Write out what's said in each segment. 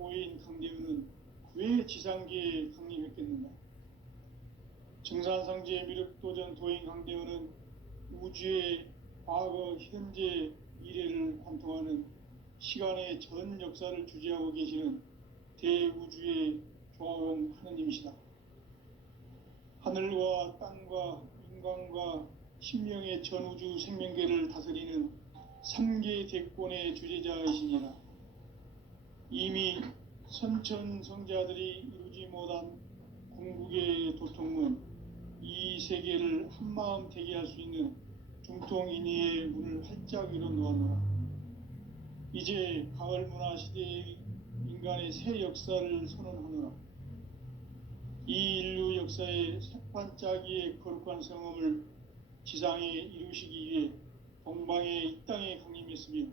도인 강대우는 왜 지상계에 강림했겠는가? 증산상제 미륵도전 도인 강대우는 우주의 과거, 현재, 미래를 관통하는 시간의 전 역사를 주재하고 계시는 대우주의 조화공 하느님이시다. 하늘과 땅과 인간과 신명의 전우주 생명계를 다스리는 삼계 대권의 주재자이시니라. 이미 선천성자들이 이루지 못한 궁극의 도통문, 이 세계를 한마음 되게 할 수 있는 중통인의의 문을 활짝 열어 놓았노라. 이제 가을 문화 시대의 인간의 새 역사를 선언하노라. 이 인류 역사의 새판짜기의 거룩한 성험을 지상에 이루시기 위해 동방의 이 땅에 강림했으며,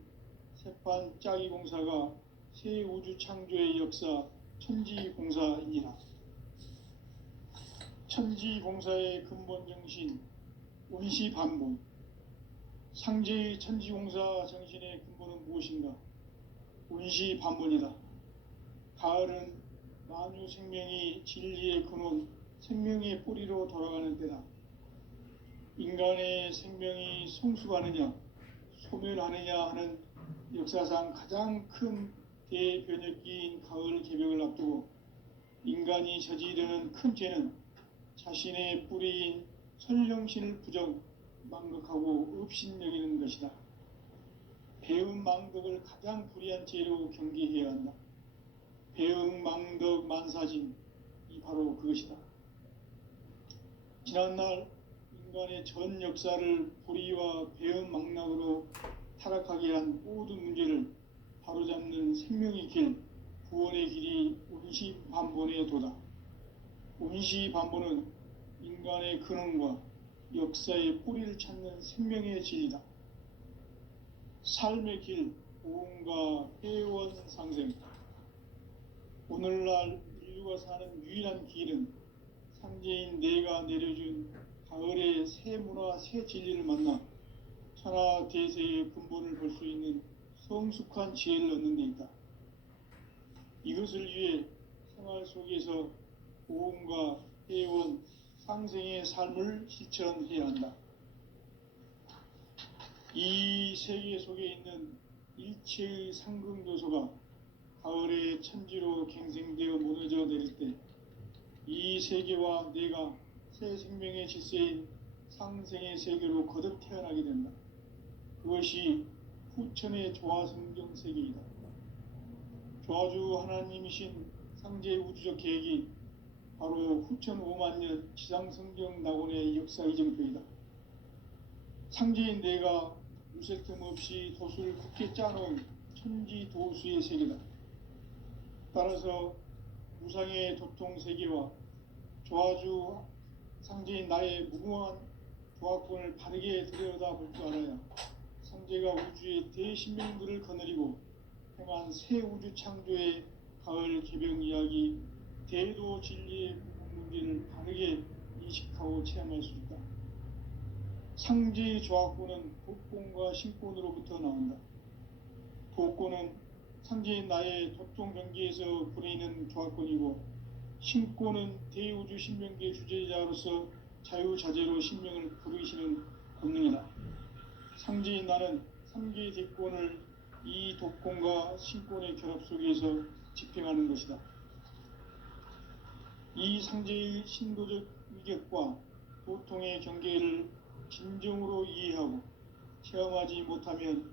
새판짜기 공사가 새 우주 창조의 역사 천지공사이니라. 천지공사의 근본 정신 운시반본. 상제의 천지공사 정신의 근본은 무엇인가? 운시반본이다. 가을은 만유 생명이 진리의 근원, 생명의 뿌리로 돌아가는 때다. 인간의 생명이 성숙하느냐 소멸하느냐 하는 역사상 가장 큰 대변혁기인 가을 개벽을 앞두고 인간이 저지르는 큰 죄는 자신의 뿌리인 선령신을 부정, 망극하고 업신여기는 것이다. 배음 망덕을 가장 불의한 죄로 경계해야 한다. 배음 망덕 만사진, 이 바로 그것이다. 지난날 인간의 전 역사를 불의와 배음 망락으로 타락하게 한 모든 문제를 바로잡는 생명의 길, 구원의 길이 운시반본의 도다. 운시반본은 인간의 근원과 역사의 뿌리를 찾는 생명의 진리다. 삶의 길, 보응과 회원상생. 오늘날 인류가 사는 유일한 길은 상제인 내가 내려준 가을의 새 문화, 새 진리를 만나 천하 대세의 근본을 볼 수 있는 성숙한 지혜를 얻는 데 있다. 이것을 위해 생활 속에서 보험과 회원, 상생의 삶을 실천해야 한다. 이 세계 속에 있는 일체의 상금 요소가 가을의 천지로 갱생되어 무너져 내릴 때 이 세계와 내가 새 생명의 질서인 상생의 세계로 거듭 태어나게 된다. 그것이 후천의 조화성경 세계이다. 조화주 하나님이신 상제의 우주적 계획이 바로 후천 5만년 지상성경 낙원의 역사 이정표이다. 상제인 내가 무색 틈 없이 도수를 굳게 짜놓은 천지도수의 세계다. 따라서 무상의 도통 세계와 조화주 상제인 나의 무궁한 조화권을 바르게 들여다볼 줄 알아야 상제가 우주의 대신명들을 거느리고 행한 새 우주 창조의 가을 개병 이야기, 대도 진리의 문제를 바르게 인식하고 체험할 수 있다. 상제의 조화권은 도권과 신권으로부터 나온다. 도권은 상제인 나의 도통 경계에서 부리는 조화권이고, 신권은 대우주 신명계 주제자로서 자유자재로 신명을 부르시는 권능이다. 상제인 나는 3개의 대권을 이 도권과 신권의 결합 속에서 집행하는 것이다. 이 상제의 신도적 위격과 도통의 경계를 진정으로 이해하고 체험하지 못하면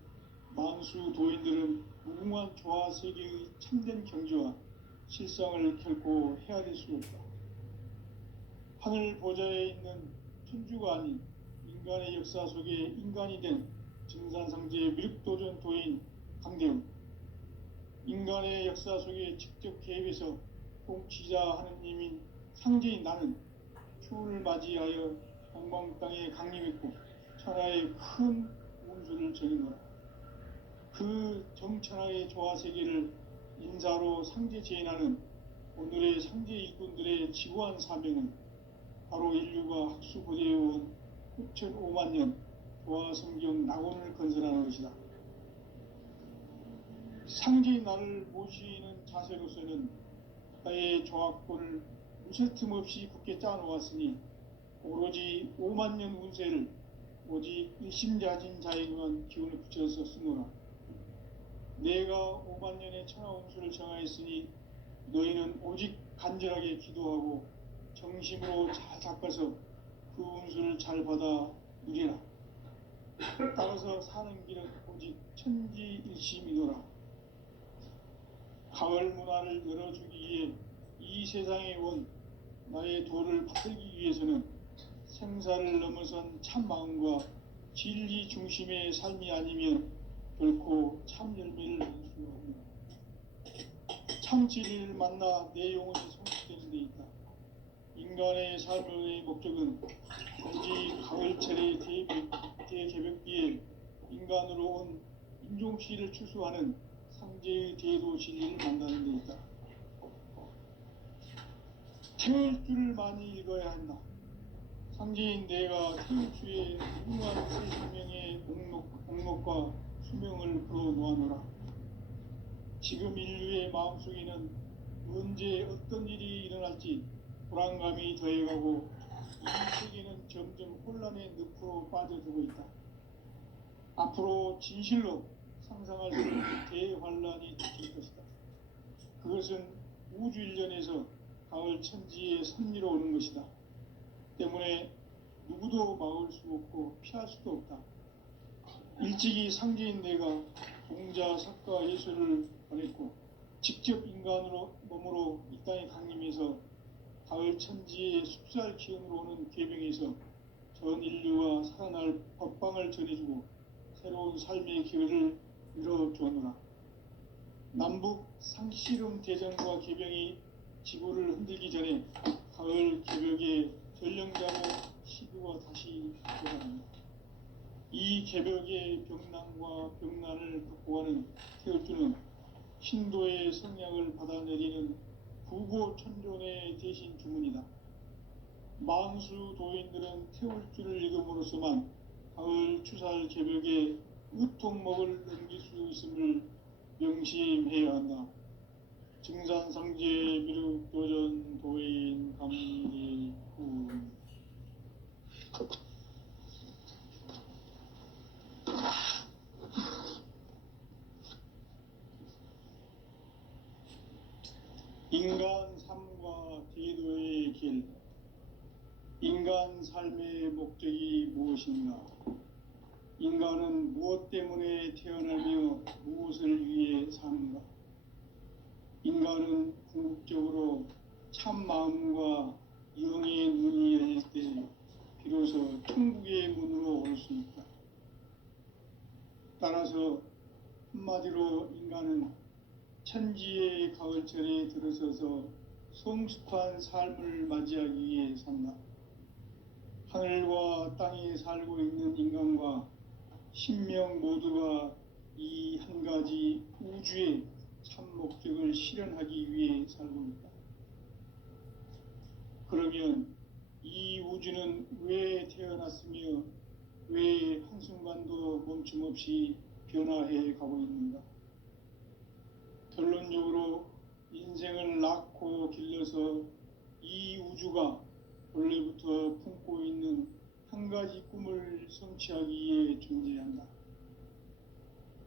만수 도인들은 무궁한 조화 세계의 참된 경지와 실상을 결코 헤아릴 수 없다. 하늘 보좌에 있는 천주가 아닌 인간의 역사 속에 인간이 된 증산상제 미륵도전 도인 강대우. 인간의 역사 속에 직접 개입해서 통치자 하느님인 상제인 나는 추운을 맞이하여 동방 땅에 강림했고 천하의 큰 운수를 전한 거라. 그 정천하의 조화 세계를 인사로 상제 재현하는 오늘의 상제 일꾼들의 지구한 사명은 바로 인류가 학수고대해온 후천 5만년 조화성경 낙원을 건설하는 것이다. 상제의 나를 모시는 자세로서는 나의 조합권을 무쇠틈 없이 굳게 짜놓았으니 오로지 5만 년 운세를 오직 일심자진 자에게만 기운을 붙여서 쓰노라. 내가 5만 년의 천하 운수를 정하였으니 너희는 오직 간절하게 기도하고 정심으로 잘 닦아서 그 운수를 잘 받아 누리라. 따라서 사는 길은 오직 천지일심이노라. 가을 문화를 열어주기 위해 이 세상에 온 나의 도를 받들기 위해서는 생사를 넘어선 참 마음과 진리 중심의 삶이 아니면 결코 참 열매를 낼 수 없는 참 진리를 만나 내 영혼이 성숙되는 데 있다. 인간의 삶의 목적은 오직 가을철의 대개벽기에 인간으로 온 인종시를 추수하는 상제의 대도 진리를 만나는 데 있다. 태울 줄을 많이 읽어야 한다. 상제인 내가 태울주의 훌륭한 새 생명의 목록과 수명을 풀어놓아노라. 지금 인류의 마음속에는 언제 어떤 일이 일어날지 불안감이 더해가고 이 세계는 점점 혼란의 늪으로 빠져들고 있다. 앞으로 진실로 상상할 수 없는 대환란이 닥칠 것이다. 그것은 우주 일련에서 가을 천지에 선미로 오는 것이다. 때문에 누구도 막을 수 없고 피할 수도 없다. 일찍이 상제인 내가 공자, 석가, 예술을 보냈고 직접 인간으로 몸으로 이 땅에 강림해서 가을 천지의 숲살 기운으로 오는 괴병에서 전 인류와 살아날 법방을 전해주고 새로운 삶의 기회를 열어주었노라. 남북 상씨름 대전과 개병이 지구를 흔들기 전에 가을 개벽의 전령자로 시구가 다시 돌아갑니다. 이 개벽의 병난과 병난을 극복하는 태울주는 신도의 성량을 받아내리는 구고천존의 대신 주문이다. 만수 도인들은 태울주를 읽음으로써만 가을 추살 개벽의 으통목을 넘길 수 있음을 명심해야 한다. 증산상제 미륵도전 도인 감리군. 인간 삶과 제도의 길. 인간 삶의 목적이 무엇인가? 인간은 무엇 때문에 태어나며 무엇을 위해 사는가? 인간은 궁극적으로 참 마음과 영의 눈이 열릴 때 비로소 천국의 문으로 올 수 있다. 따라서 한마디로 인간은 천지의 가을철에 들어서서 성숙한 삶을 맞이하기 위해 산다. 하늘과 땅에 살고 있는 인간과 신명 모두가 이 한 가지 우주의 참 목적을 실현하기 위해 살고 있다. 그러면 이 우주는 왜 태어났으며 왜 한순간도 멈춤없이 변화해 가고 있는가? 결론적으로 인생을 낳고 길러서 이 우주가 원래부터 품고 있는 한 가지 꿈을 성취하기 위해 존재한다.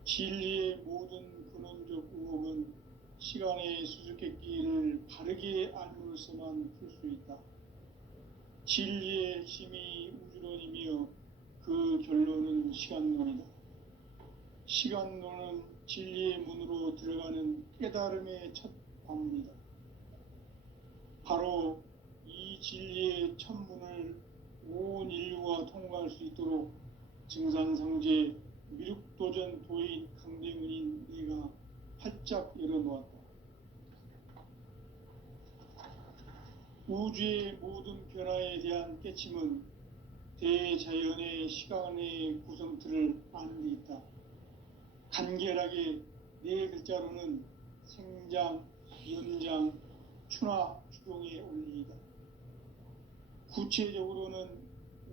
진리의 모든 근원적 의혹은 시간의 수수께끼를 바르게 알므로서만 풀 수 있다. 진리의 핵심이 우주론이며 그 결론은 시간론이다. 시간론은 진리의 문으로 들어가는 깨달음의 첫 관문이다. 바로 이 진리의 첫 문을 온 인류가 통과할 수 있도록 증산상제 미륵도전 도인 강대문인 내가 활짝 열어놓았다. 우주의 모든 변화에 대한 깨침은 대자연의 시간의 구성틀을 아는 데 있다. 간결하게 네 글자로는 생장, 연장, 추나 추동의 원리이다. 구체적으로는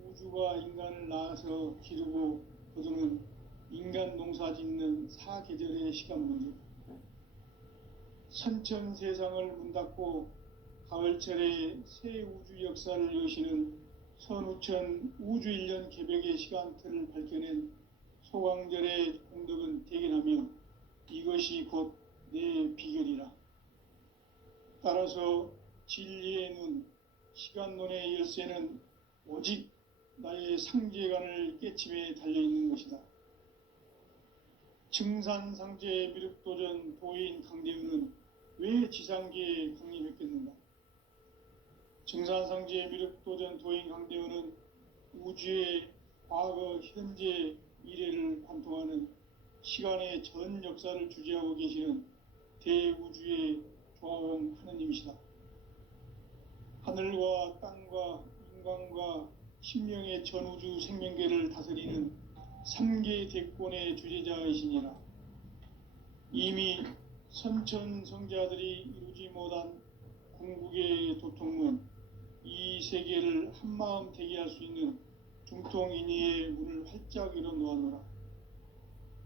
우주가 인간을 낳아서 기르고 거두는 인간 농사 짓는 사계절의 시간 문제다. 선천 세상을 문 닫고 가을철에 새 우주 역사를 여시는 선우천 우주일년 개벽의 시간틀을 밝혀낸 소강절의 공덕은 대견하며 이것이 곧 내 비결이라. 따라서 진리의 눈, 시간론의 열쇠는 오직 나의 상제관을 깨침에 달려있는 것이다. 증산상제 미륵도전 도인 강대우는 왜 지상계에 강림했겠는가? 증산상제 미륵도전 도인 강대우는 우주의 과거, 현재, 미래를 관통하는 시간의 전 역사를 주재하고 계시는 대우주의 조화원 하느님이시다. 하늘과 땅과 인간과 신명의 전우주 생명계를 다스리는 3계 대권의 주재자이시니라. 이미 선천성자들이 이루지 못한 궁극의 도통문, 이 세계를 한마음 되게 할 수 있는 중통인의의 문을 활짝 열어놓았노라.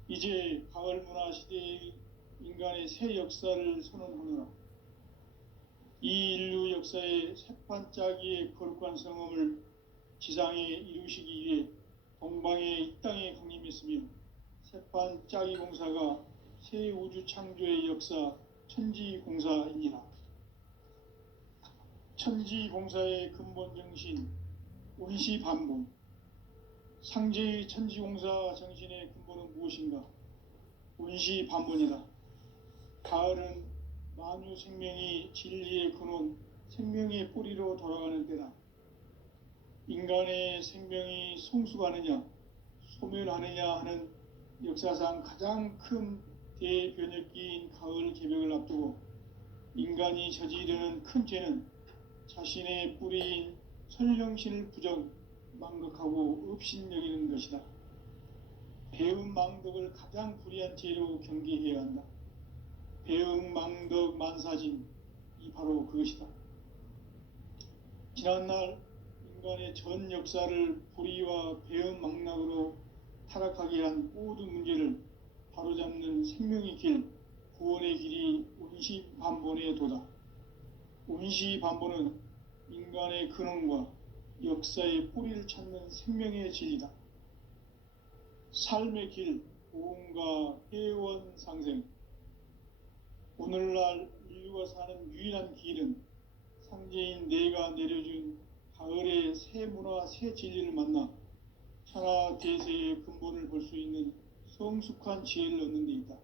이제 가을 문화 시대의 인간의 새 역사를 선언하노라. 이 인류 역사의 새판짜기의 거룩한 성험을 지상에 이루시기 위해 동방의 이 땅에 강림했으며 새판짜기 공사가 새 우주 창조의 역사 천지공사이니라. 천지공사의 근본 정신 운시반본. 상제의 천지공사 정신의 근본은 무엇인가? 운시반본이다. 가을은 만유 생명이 진리의 근원, 생명의 뿌리로 돌아가는 때다. 인간의 생명이 성숙하느냐, 소멸하느냐 하는 역사상 가장 큰 대변혁기인 가을 개벽을 앞두고 인간이 저지르는 큰 죄는 자신의 뿌리인 설령신을 부정, 망극하고 업신여기는 것이다. 배음 망덕을 가장 불의한 죄로 경계해야 한다. 배음 망덕 만사진, 이 바로 그것이다. 지난날 인간의 전 역사를 불의와 배음 망락으로 타락하게 한 모든 문제를 바로잡는 생명의 길, 구원의 길이 운시반본의 도다. 운시반본은 인간의 근원과 역사의 뿌리를 찾는 생명의 진리다. 삶의 길, 보험과 회원 상생. 오늘날 인류가 사는 유일한 길은 상제인 내가 내려준 가을의 새 문화, 새 진리를 만나 천하 대세의 근본을 볼 수 있는 성숙한 지혜를 얻는 데 있다.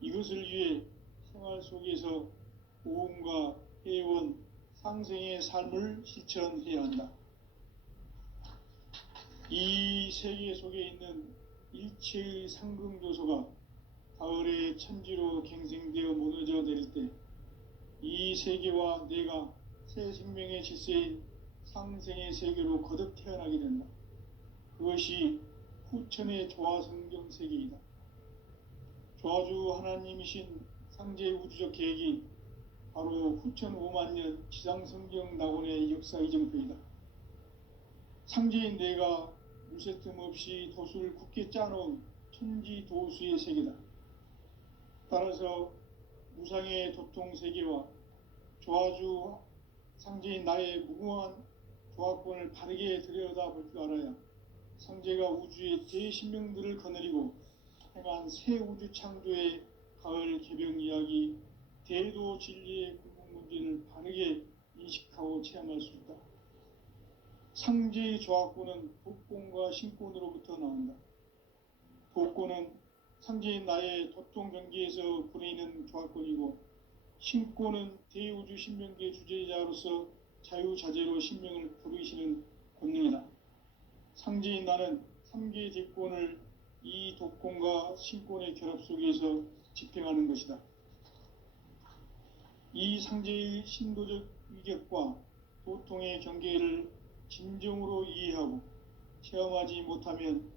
이것을 위해 생활 속에서 보험과 회원, 상생의 삶을 실천해야 한다. 이 세계 속에 있는 일체의 상승조소가 가을의 천지로 갱생되어 무너져 내릴 때 이 세계와 내가 새 생명의 질서인 상생의 세계로 거듭 태어나게 된다. 그것이 후천의 조화성경 세계이다. 조화주 하나님이신 상제 우주적 계획이 바로 후천 5만년 지상성경 낙원의 역사 이정표이다. 상제인 내가 물새 틈 없이 도수를 굳게 짜놓은 천지도수의 세계다. 따라서 무상의 도통세계와 조화주 상제인 나의 무궁한 조화권을 바르게 들여다볼 줄 알아야 상제가 우주의 대신명들을 거느리고 행한 새 우주 창조의 가을 개벽 이야기, 대도 진리의 근본 문제를 바르게 인식하고 체험할 수 있다. 상제의 조화권은 도권과 신권으로부터 나온다. 도권은 상제인 나의 도통 경계에서 부리는 조화권이고, 신권은 대우주 신명계 주제자로서 자유자재로 신명을 부르시는 권능이다. 상제인 나는 3계 대권을 이 도권과 신권의 결합 속에서 집행하는 것이다. 이 상제의 신도적 위격과 도통의 경계를 진정으로 이해하고 체험하지 못하면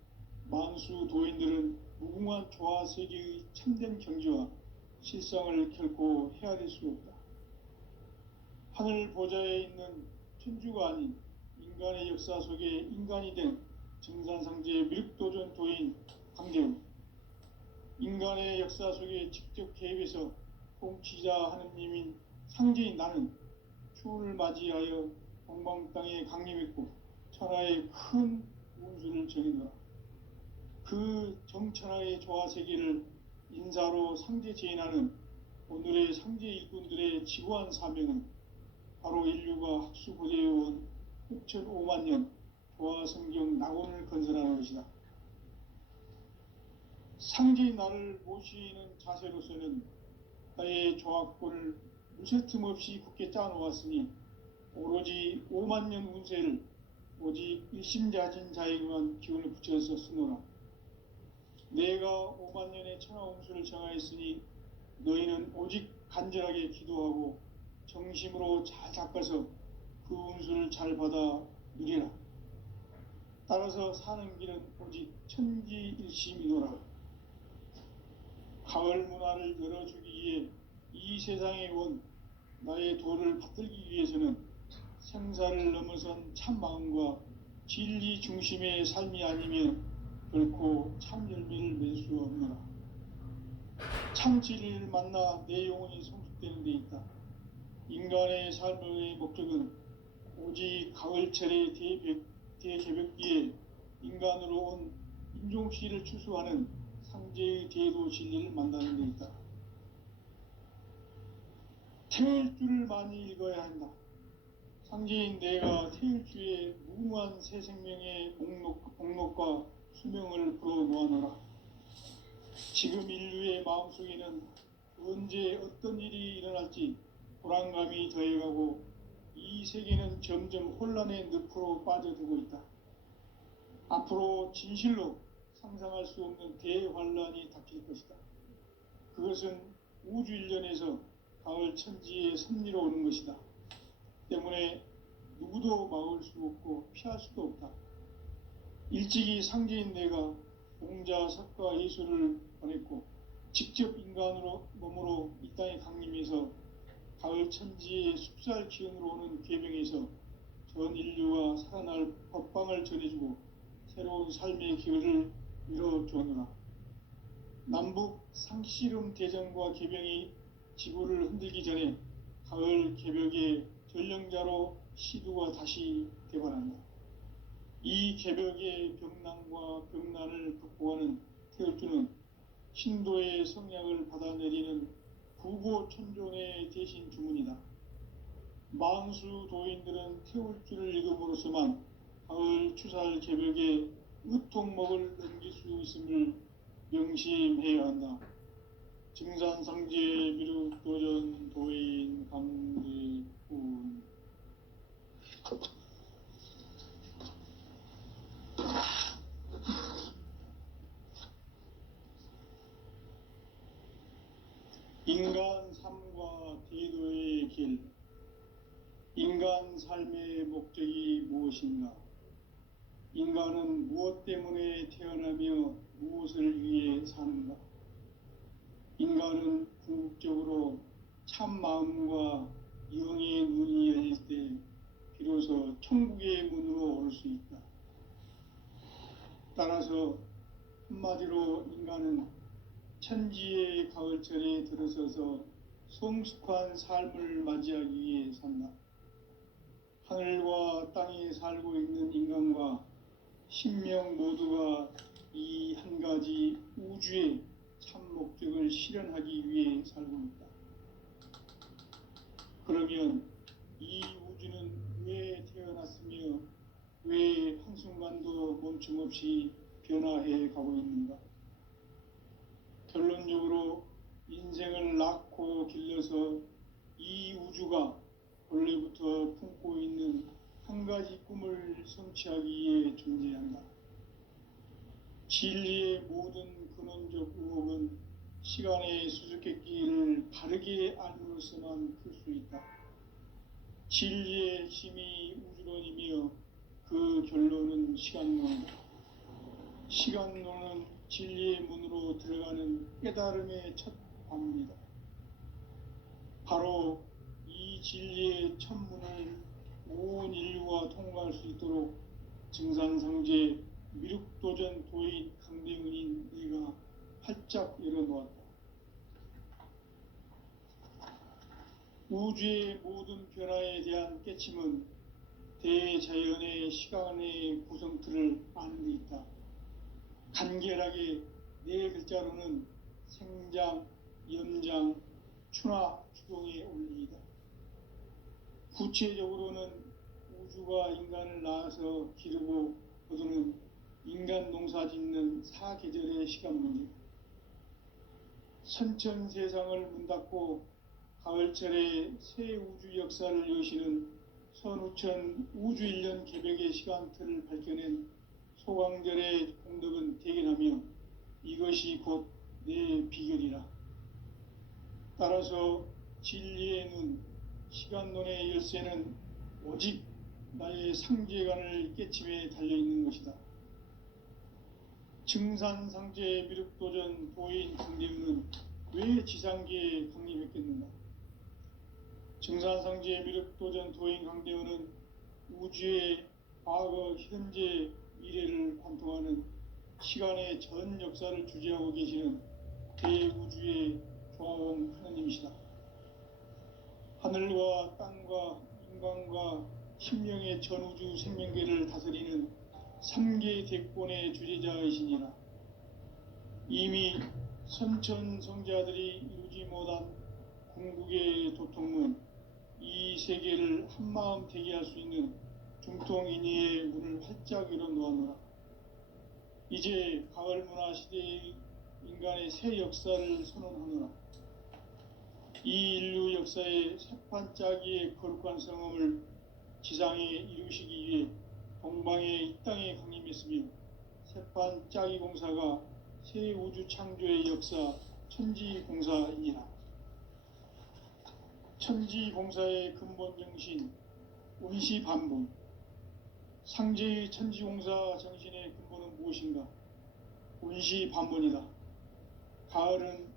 만수 도인들은 무궁한 조화 세계의 참된 경지와 실상을 결코 헤아릴 수 없다. 하늘 보좌에 있는 천주가 아닌 인간의 역사 속에 인간이 된 증산상제 미륵도전 도인 강대우, 인간의 역사 속에 직접 개입해서 통치자 하느님인 상제인 나는 추운을 맞이하여 동방 땅에 강림했고 천하의 큰 운수를 정해노라. 그 정천하의 조화세계를 인사로 상제 제인하는 오늘의 상제 일꾼들의 지구한 사명은 바로 인류가 학수고대해온 6,5만 년 조화성경 낙원을 건설하는 것이다. 상제인 나를 모시는 자세로서는 나의 조합권을 무쇠틈 없이 굳게 짜놓았으니 오로지 5만 년 운세를 오직 일심자진 자에게만 기운을 붙여서 쓰노라. 내가 5만 년의 천하 운수를 정하였으니 너희는 오직 간절하게 기도하고 정심으로 잘 닦아서 그 운수를 잘 받아 누리라. 따라서 사는 길은 오직 천지일심이노라. 가을 문화를 열어주기 위해 이 세상에 온 나의 도를 받들기 위해서는 생사를 넘어선 참 마음과 진리 중심의 삶이 아니면 결코 참 열매를 맺을 수 없노라. 참 진리를 만나 내 영혼이 성숙되는 데 있다. 인간의 삶의 목적은 오직 가을철의 대개벽기에 인간으로 온 인종시를 추수하는 상제의 대도 진리를 만나는 데 있다. 태일주를 많이 읽어야 한다. 상제인 내가 태일주의 무궁한 새 생명의 목록과 수명을 불어놓아노라. 지금 인류의 마음속에는 언제 어떤 일이 일어날지 불안감이 더해가고 이 세계는 점점 혼란의 늪으로 빠져들고 있다. 앞으로 진실로 상상할 수 없는 대환란이 닥칠 것이다. 그것은 우주 일련에서 가을 천지의 섭리로 오는 것이다. 때문에 누구도 막을 수 없고 피할 수도 없다. 일찍이 상제인 내가 공자, 석가, 예수를 보냈고 직접 인간으로 몸으로 이 땅에 강림해서 가을 천지의 숲살 기운으로 오는 괴병에서 전 인류가 살아날 법방을 전해주고 새로운 삶의 기회를 이뤄주었노라. 남북 상씨름 대전과 개병이 지구를 흔들기 전에 가을 개벽의 전령자로 시두가 다시 되관한다. 이 개벽의 병난과 병난을 극복하는 태울주는 신도의 성약을 받아내리는 부고천종의 대신 주문이다. 만수 도인들은 태울주를 읽음으로써만 가을 추살 개벽의 의통목을 넘길 수 있음을 명심해야 한다. 증산상제 미륵도전 도인 강제군. 인간 삶과 대도의 길. 인간 삶의 목적이 무엇인가? 인간은 무엇 때문에 태어나며 무엇을 위해 사는가? 인간은 궁극적으로 참 마음과 영의 눈이 열릴 때 비로소 천국의 문으로 올 수 있다. 따라서 한마디로 인간은 천지의 가을철에 들어서서 성숙한 삶을 맞이하기 위해 산다. 하늘과 땅에 살고 있는 인간과 신명 모두가 이 한 가지 우주의 참 목적을 실현하기 위해 살고 있다. 그러면 이 우주는 왜 태어났으며 왜 한순간도 멈춤없이 변화해 가고 있는가? 결론적으로 인생을 낳고 길러서 이 우주가 원래부터 품고 있는 한 가지 꿈을 성취하기 위해 존재한다. 진리의 모든 근원적 의혹은 시간의 수수께끼를 바르게 알므로서만 풀 수 있다. 진리의 힘이 우주론이며 그 결론은 시간론이다. 시간론은 진리의 문으로 들어가는 깨달음의 첫 관문이다. 바로 이 진리의 첫 문을 온 인류가 통과할 수 있도록 증산상제 미륵도전 도인 강대문인 내가 활짝 열어놓았다. 우주의 모든 변화에 대한 깨침은 대자연의 시간의 구성틀을 아는 데 있다. 간결하게 네 글자로는 생장, 연장, 추나 추동의 원리이다. 구체적으로는 우주가 인간을 낳아서 기르고 거두는 인간 농사 짓는 사계절의 시간 문제, 선천 세상을 문 닫고 가을철에 새 우주 역사를 여시는 선우천 우주 1년 개벽의 시간틀을 밝혀낸 소강절의 공덕은 대견하며 이것이 곧 내 비결이라. 따라서 진리의 눈, 시간론의 열쇠는 오직 나의 상제관을 깨침에 달려있는 것이다. 증산상제 미륵도전 도인 강대우는 왜 지상계에 강림했겠는가? 증산상제 미륵도전 도인 강대우는 우주의 과거, 현재, 미래를 관통하는 시간의 전 역사를 주재하고 계시는 대우주의 조화원 하느님이시다. 하늘과 땅과 인간과 심령의 전우주 생명계를 다스리는 3계 대권의 주재자이시니라. 이미 선천 성자들이 이루지 못한 궁극의 도통문, 이 세계를 한마음 되게 할 수 있는 중통인의의 문을 활짝 열어 놓았노라. 이제 가을 문화 시대의 인간의 새 역사를 선언하노라. 이 인류 역사의 새판짜기의 거룩한 성험을 지상에 이루시기 위해 동방의 이 땅에 강림했으며 새판짜기 공사가 새 우주 창조의 역사 천지공사이니라. 천지공사의 근본 정신 운시반분, 상제의 천지공사 정신의 근본은 무엇인가? 운시반분이다. 가을은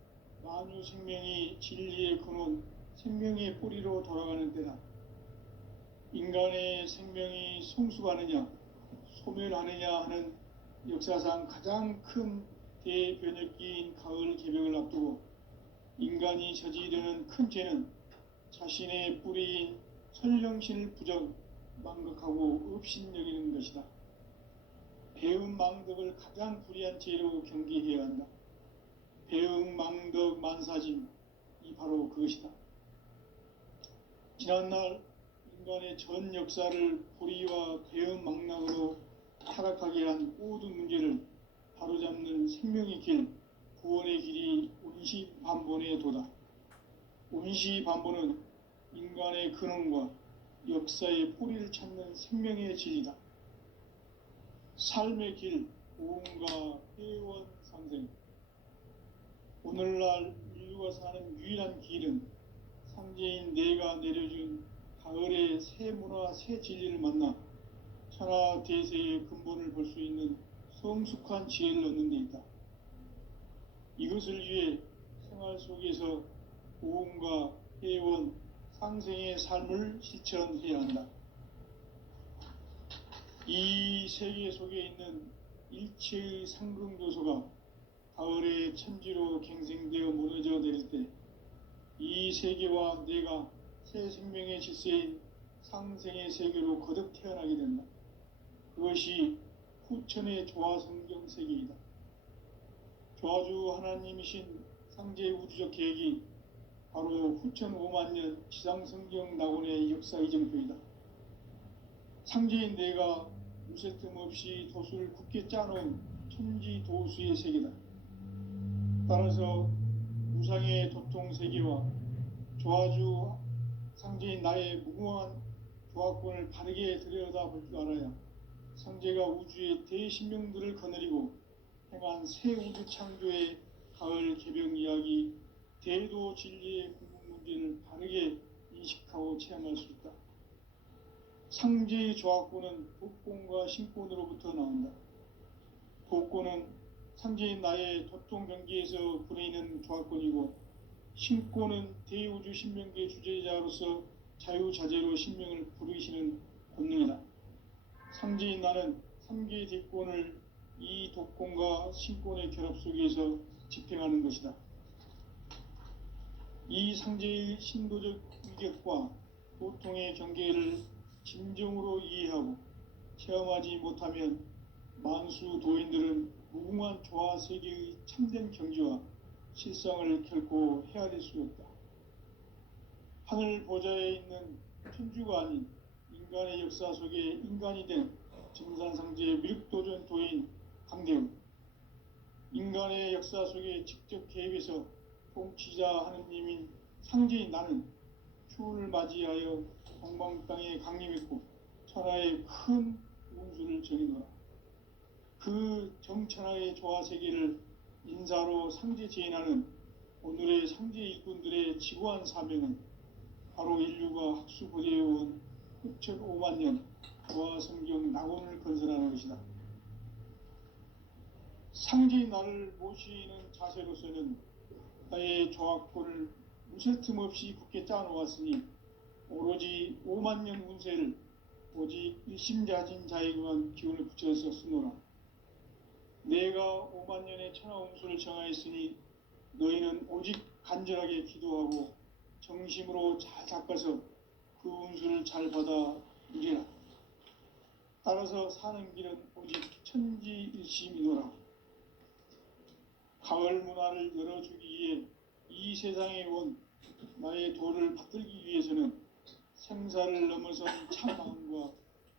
만유 생명이 진리의 근원, 생명의 뿌리로 돌아가는 때다. 인간의 생명이 성숙하느냐, 소멸하느냐 하는 역사상 가장 큰 대변혁기인 가을 개벽을 앞두고 인간이 저지르는 큰 죄는 자신의 뿌리인 설령신을 부정, 망각하고 업신여기는 것이다. 배음 망덕을 가장 불의한 죄로 경계해야 한다. 배음 망덕 만사짐, 이 바로 그것이다. 지난날 인간의 전 역사를 불의와 배음 망락으로 타락하게 한 모든 문제를 바로잡는 생명의 길, 구원의 길이 운시반본의 도다. 운시반본은 인간의 근원과 역사의 뿌리를 찾는 생명의 진리다. 삶의 길, 고음과 회원 상생. 오늘날 인류가 사는 유일한 길은 상제인 내가 내려준 가을의 새 문화, 새 진리를 만나 천하 대세의 근본을 볼 수 있는 성숙한 지혜를 얻는 데 있다. 이것을 위해 생활 속에서 고음과 회원, 상생의 삶을 실천해야 한다. 이 세계 속에 있는 일체의 상승조소가 가을의 천지로 갱생되어 무너져 내릴 때 이 세계와 내가 새 생명의 질서인 상생의 세계로 거듭 태어나게 된다. 그것이 후천의 조화성경 세계이다. 조화주 하나님이신 상제 우주적 계획이 바로 후천 5만 년 지상성경 낙원의 역사 이정표이다. 상제인 내가 무쇠 틈 없이 도수를 굳게 짜놓은 천지 도수의 세계다. 따라서 무상의 도통 세계와 조화주 상제인 나의 무궁한 조화권을 바르게 들여다볼 줄 알아야 상제가 우주의 대신명들을 거느리고 행한 새 우주 창조의 가을 개벽 이야기, 대도 진리의 궁극 문제를 바르게 인식하고 체험할 수 있다. 상제의 조화권은 도권과 신권으로부터 나온다. 도권은 상제인 나의 도통 경계에서 부리는 조화권이고, 신권은 대우주 신명계 주제자로서 자유자재로 신명을 부르시는 권능이다. 상제인 나는 3계 대권을 이 도권과 신권의 결합 속에서 집행하는 것이다. 이 상제의 신도적 위력과 고통의 경계를 진정으로 이해하고 체험하지 못하면 만수 도인들은 무궁한 조화 세계의 참된 경지와 실상을 결코 헤아릴 수 없다. 하늘 보좌에 있는 천주가 아닌 인간의 역사 속에 인간이 된 증산상제의 미륵도전 도인 강대우, 인간의 역사 속에 직접 개입해서 통치자 하느님인 상제인 나는 추운을 맞이하여 동방 땅에 강림했고 천하의 큰 운수를 정해놓아 그 정천하의 조화 세계를 인사로 상제 제인하는 오늘의 상제 일꾼들의 지구한 사명은 바로 인류가 학수고대해온 흑천 5만 년 조화 성경 낙원을 건설하는 것이다. 상제인 나를 모시는 자세로서는 나의 조합권을 무쇠 틈 없이 굳게 짜놓았으니 오로지 5만 년 운세를 오직 일심자진 자에게만 기운을 붙여서 쓰노라. 내가 5만 년의 천하 운수를 정하였으니 너희는 오직 간절하게 기도하고 정심으로 잘 닦아서 그 운수를 잘 받아 누리라. 따라서 사는 길은 오직 천지일심이노라. 가을 문화를 열어주기 위해 이 세상에 온 나의 도를 받들기 위해서는 생사를 넘어선 참마음과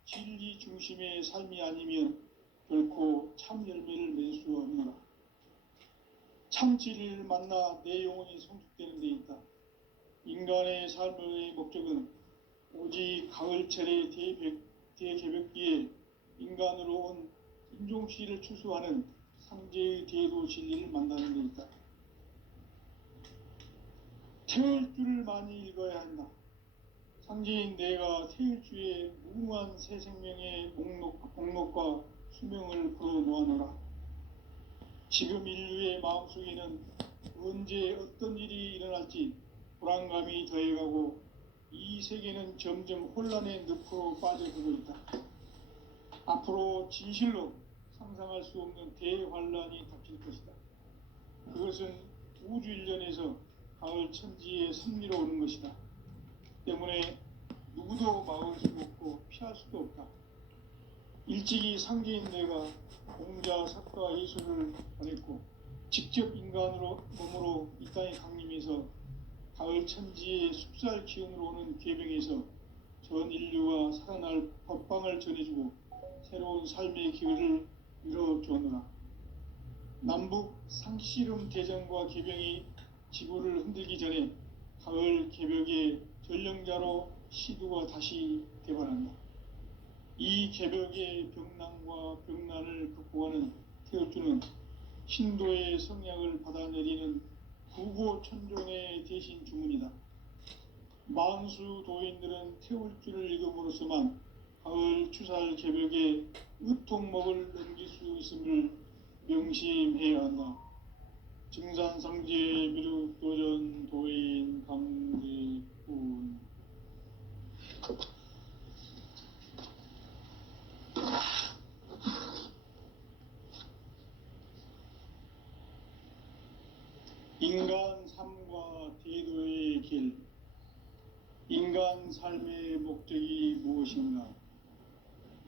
진리 중심의 삶이 아니면 결코 참 열매를 맺을 수 없노라. 참 진리를 만나 내 영혼이 성숙되는 데 있다. 인간의 삶의 목적은 오직 가을철의 대개벽기에 인간으로 온 인종시를 추수하는 상제의 대도 진리를 만나는 데 있다. 태일주를 많이 읽어야 한다. 상제인 내가 태일주의 무궁한 새 생명의 목록과 수명을 풀어놓아노라. 지금 인류의 마음속에는 언제 어떤 일이 일어날지 불안감이 더해가고 이 세계는 점점 혼란의 늪으로 빠져들고 있다. 앞으로 진실로 상상할 수 없는 대환란이 닥칠 것이다. 그것은 우주 일련에서 가을 천지의 섭리로 오는 것이다. 때문에 누구도 막을 수 없고 피할 수도 없다. 일찍이 상제인 내가 공자, 석가, 예수를 보냈고 직접 인간으로 몸으로 이 땅에 강림해서 가을 천지의 숲살 기운으로 오는 계병에서 전 인류가 살아날 법방을 전해주고 새로운 삶의 기회를 이뤄주었노라. 남북 상씨름 대전과 계병이 지구를 흔들기 전에 가을 개벽의 전령자로 시두가 다시 대발한다. 이 개벽의 병난과 병난을 극복하는 태울주는 신도의 성약을 받아내리는 구고천종의 대신 주문이다. 만수 도인들은 태울주를 읽음으로써만 가을 추살 개벽의 의통목을 넘길 수 있음을 명심해야 한다. 증산상제 미륵도전 도인 강대군. 인간 삶과 대도의 길. 인간 삶의 목적이 무엇인가?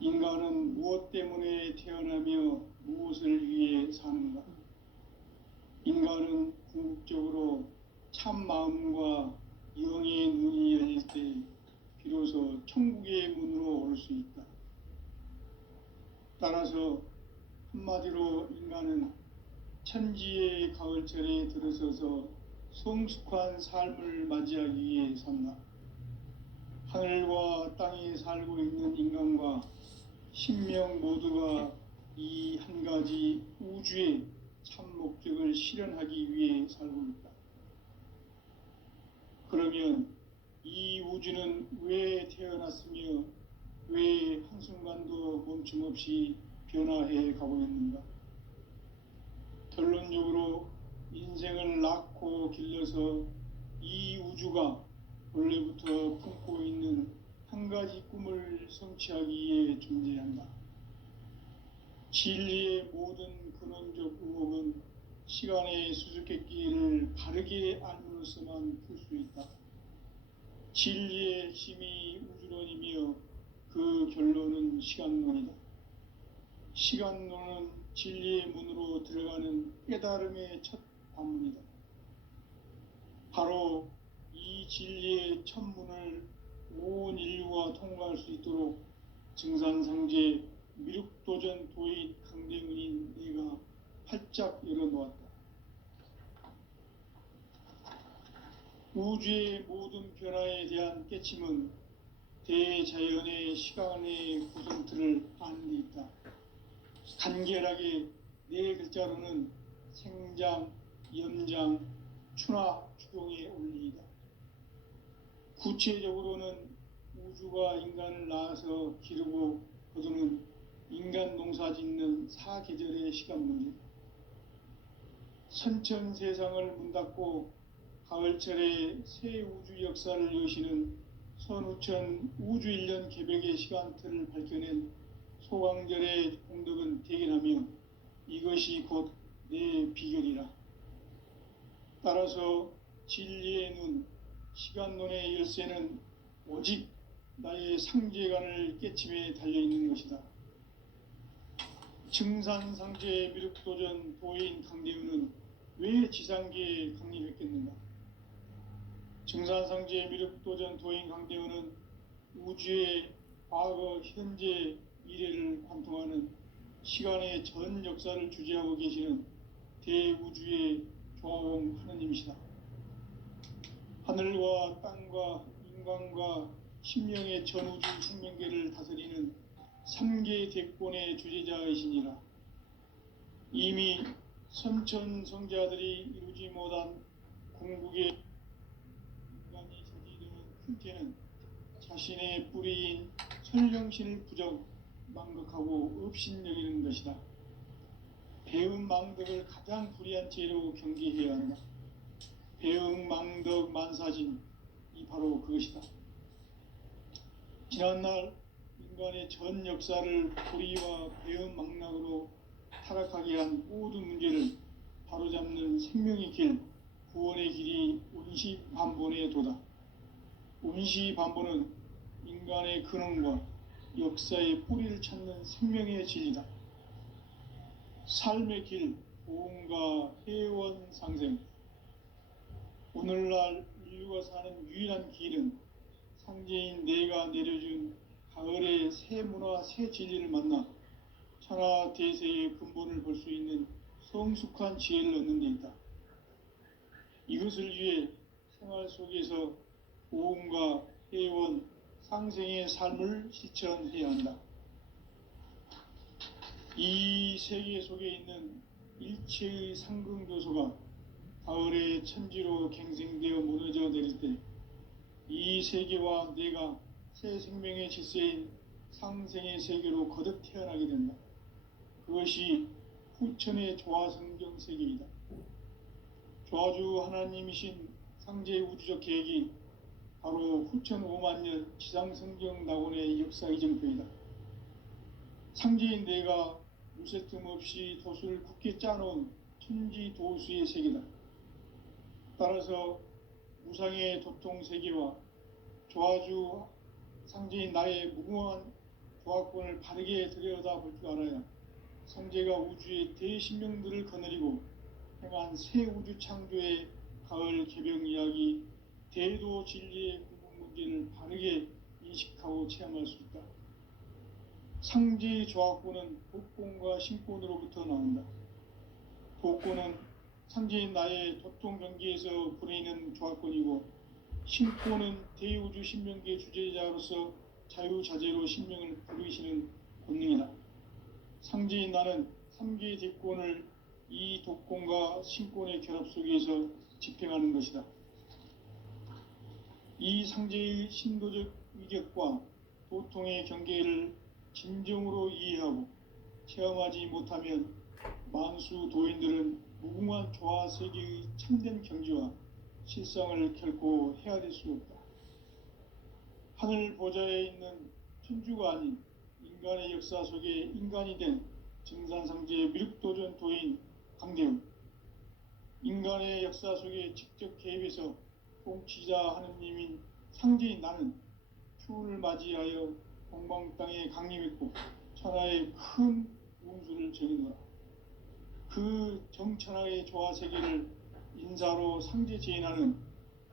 인간은 무엇 때문에 태어나며 무엇을 위해 사는가? 인간은 궁극적으로 참 마음과 영의 눈이 열릴 때 비로소 천국의 문으로 올 수 있다. 따라서 한마디로 인간은 천지의 가을철에 들어서서 성숙한 삶을 맞이하기 위해 산다. 하늘과 땅에 살고 있는 인간과 신명 모두가 이 한 가지 우주의 참 목적을 실현하기 위해 살고 있다. 그러면 이 우주는 왜 태어났으며 왜 한순간도 멈춤없이 변화해 가고 있는가? 결론적으로 인생을 낳고 길러서 이 우주가 원래부터 품고 있는 한 가지 꿈을 성취하기 위해 존재한다. 진리의 모든 근원적 의혹은 시간의 수수께끼를 바르게 알므로써만 풀 수 있다. 진리의 핵심이 우주론이며 그 결론은 시간론이다. 시간론은 진리의 문으로 들어가는 깨달음의 첫 관문이다. 바로 이 진리의 첫 문을 온 인류가 통과할 수 있도록 증산상제 미륵도전 도인 강대문인 내가 활짝 열어놓았다. 우주의 모든 변화에 대한 깨침은 대자연의 시간의 구성틀을 아는 데 있다. 간결하게 네 글자로는 생장, 염장, 추나 추동의 원리이다. 구체적으로는 우주가 인간을 낳아서 기르고 거두는 인간 농사 짓는 사계절의 시간 문제. 선천 세상을 문 닫고 가을철에 새 우주 역사를 여시는 선우천 우주 1년 개벽의 시간틀을 밝혀낸 소강절의 공덕은 대견하며 이것이 곧 내 비결이라. 따라서 진리의 눈, 시간론의 열쇠는 오직 나의 상제관을 깨침에 달려있는 것이다. 증산상제 미륵도전 도인 강대우는 왜 지상계에 강림했겠는가? 증산상제 미륵도전 도인 강대우는 우주의 과거, 현재, 미래를 관통하는 시간의 전 역사를 주재하고 계시는 대우주의 조화공 하느님이시다. 하늘과 땅과 인간과 신명의 전우주 생명계를 다스리는 3계 대권의 주재자이시니라. 이미 선천성자들이 이루지 못한 궁극의 인간이 저지르는 큰 죄는 자신의 뿌리인 설령신을 부정, 망극하고 업신여기는 것이다. 배음 망덕을 가장 불의한 죄로 경계해야 한다. 배음 망덕 만사진, 이 바로 그것이다. 지난날 인간의 전 역사를 불의와 배음 망락으로 타락하게 한 모든 문제를 바로잡는 생명의 길, 구원의 길이 운시반본의 도다. 운시반본은 인간의 근원과 역사의 뿌리를 찾는 생명의 진리다. 삶의 길, 보험과 회원 상생. 오늘날 인류가 사는 유일한 길은 상제인 내가 내려준 가을의 새 문화, 새 진리를 만나 천하 대세의 근본을 볼 수 있는 성숙한 지혜를 얻는 데 있다. 이것을 위해 생활 속에서 보험과 회원, 상생의 삶을 실천해야 한다. 이 세계 속에 있는 일체의 상승교소가 가을의 천지로 갱생되어 무너져 내릴 때 이 세계와 내가 새 생명의 질서인 상생의 세계로 거듭 태어나게 된다. 그것이 후천의 조화성경 세계이다. 조화주 하나님이신 상제의 우주적 계획이 바로 후천 5만 년 지상성경 낙원의 역사 이정표이다. 상제인 내가 무쇠 틈 없이 도수를 굳게 짜놓은 천지 도수의 세계다. 따라서 무상의 도통 세계와 조화주 상제인 나의 무궁한 조화권을 바르게 들여다볼 줄 알아야 상제가 우주의 대신명들을 거느리고 행한 새 우주 창조의 가을 개병 이야기, 대도 진리의 구분 문제를 바르게 인식하고 체험할 수 있다. 상제의 조화권은 복권과 신권으로부터 나온다. 복권은 상제인 나의 도통 경계에서 부리는 조화권이고, 신권은 대우주 신명계 주제자로서 자유자재로 신명을 부르시는 본능이다. 상제인 나는 3개의 대권을 이 독권과 신권의 결합 속에서 집행하는 것이다. 이 상제의 신도적 위격과 도통의 경계를 진정으로 이해하고 체험하지 못하면 만수 도인들은 무궁한 조화 세계의 참된 경지와 실상을 결코 헤아릴 수 없다. 하늘 보좌에 있는 천주가 아닌 인간의 역사 속에 인간이 된 증산상제 미륵도전 도인 강대우, 인간의 역사 속에 직접 개입해서 통치자 하느님인 상제인 나는 추운을 맞이하여 동방 땅에 강림했고 천하의 큰 운수를 정의노라. 그 정천하의 조화 세계를 인사로 상제 제인하는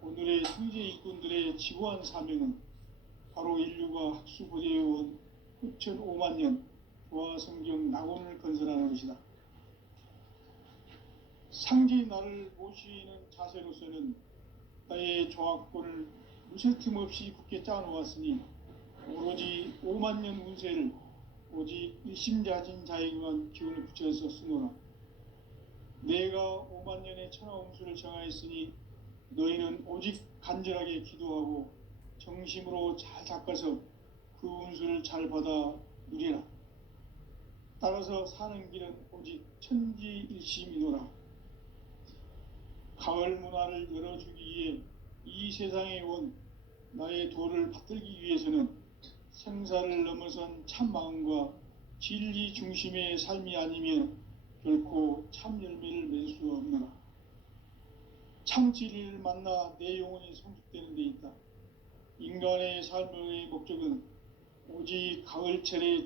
오늘의 상제 일꾼들의 지구한 사명은 바로 인류가 학수 고대해온 후천 5만 년 조화 성경 낙원을 건설하는 것이다. 상제인 나를 모시는 자세로서는 나의 조화권을 무슨 틈 없이 굳게 짜놓았으니 오로지 5만 년 운세를 오직 일심자진 자에게만 기운을 붙여서 쓰노라. 내가 5만 년의 천하 운수를 정하였으니 너희는 오직 간절하게 기도하고 정심으로 잘 닦아서 그 운수를 잘 받아 누리라. 따라서 사는 길은 오직 천지일심이노라. 가을 문화를 열어주기 위해 이 세상에 온 나의 도를 받들기 위해서는 생사를 넘어선 참마음과 진리 중심의 삶이 아니면 결코 참 열매를 맺을 수 없노라. 참 진리를 만나 내 영혼이 성숙되는 데 있다. 인간의 삶의 목적은 오직 가을철의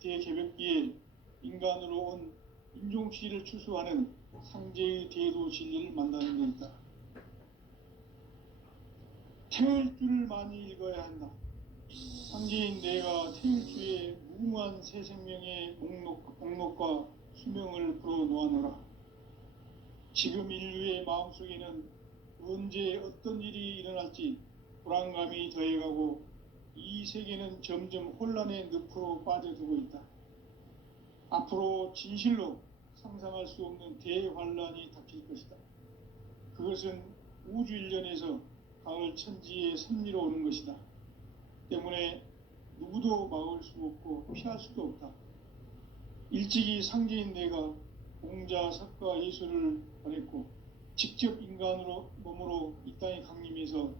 대개벽기에 인간으로 온 인종씨를 추수하는 상제의 대도 진리를 만나는 데 있다. 태을 줄을 많이 읽어야 한다. 상제인 내가 태을 주에 무궁한 새 생명의 목록과 수명을 불어놓아노라. 지금 인류의 마음속에는 언제 어떤 일이 일어날지 불안감이 더해가고 이 세계는 점점 혼란의 늪으로 빠져들고 있다. 앞으로 진실로 상상할 수 없는 대환란이 닥칠 것이다. 그것은 우주 일련에서 가을 천지의 섭리로 오는 것이다. 때문에 누구도 막을 수 없고 피할 수도 없다. 일찍이 상제인 내가 공자, 석가, 예수를 보냈고 직접 인간으로 몸으로 이 땅에 강림해서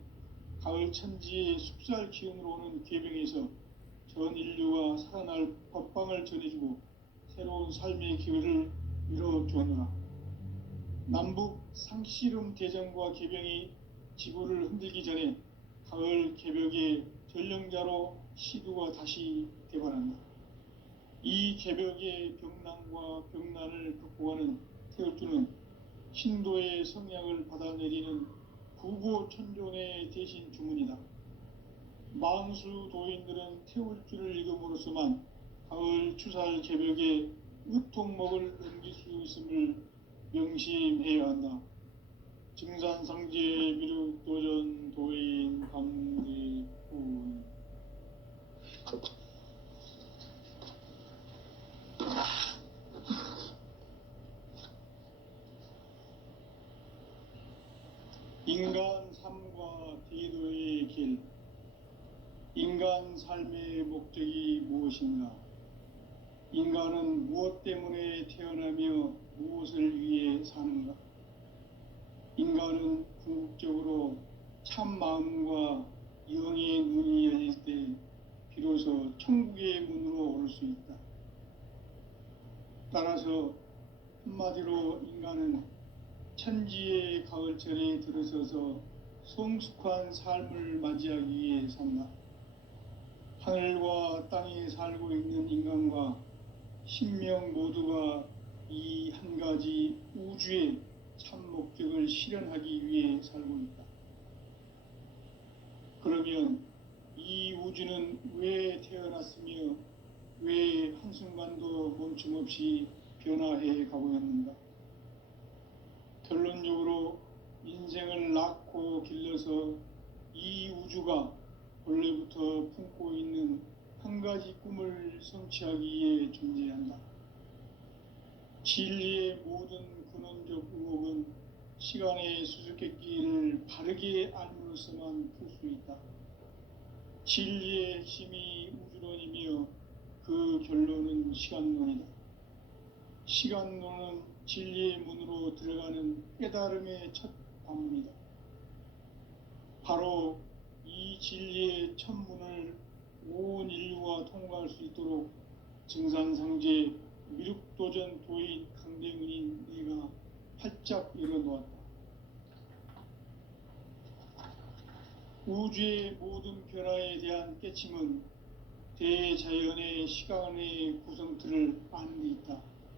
가을 천지의 숲살 기운으로 오는 계병에서 전 인류가 살아날 법방을 전해주고 새로운 삶의 기회를 이뤄주었노라. 남북 상씨름 대전과 계병이 지구를 흔들기 전에 가을 개벽의 전령자로 시두가 다시 대관한다. 이 개벽의 병난과 병난을 극복하는 태울주는 신도의 성약을 받아내리는 구고천존의 대신 주문이다. 만수 도인들은 태울주를 읽음으로써만 가을 추살 개벽의 의통목을 넘길 수 있음을 명심해야 한다. 증산상제 미륵도전 도인 강제훈. 인간 삶과 대도의 길. 인간 삶의 목적이 무엇인가? 인간은 무엇 때문에 태어나며 무엇을 위해 사는가? 인간은 궁극적으로 참 마음과 영의 눈이 열릴 때 비로소 천국의 문으로 오를 수 있다. 따라서 한마디로 인간은 천지의 가을철에 들어서서 성숙한 삶을 맞이하기 위해 산다. 하늘과 땅에 살고 있는 인간과 신명 모두가 이 한 가지 우주의 참 목적을 실현하기 위해 살고 있다. 그러면 이 우주는 왜 태어났으며 왜 한순간도 멈춤없이 변화해 가고 있는가? 결론적으로 인생을 낳고 길러서 이 우주가 원래부터 품고 있는 한 가지 꿈을 성취하기 위해 존재한다. 진리의 모든 근원적 의혹은 시간의 수수께끼를 바르게 알므로서만 풀 수 있다. 진리의 핵심이 우주론이며 그 결론은 시간론이다. 시간론은 진리의 문으로 들어가는 깨달음의 첫 관문이다. 바로 이 진리의 첫 문을 온 인류가 통과할 수 있도록 증산상제 미륵도전 도인 강대문인 내가 활짝 열어놓았다. 우주의 모든 변화에 대한 깨침은 대자연의 시간의 구성틀을 아는 데 있다.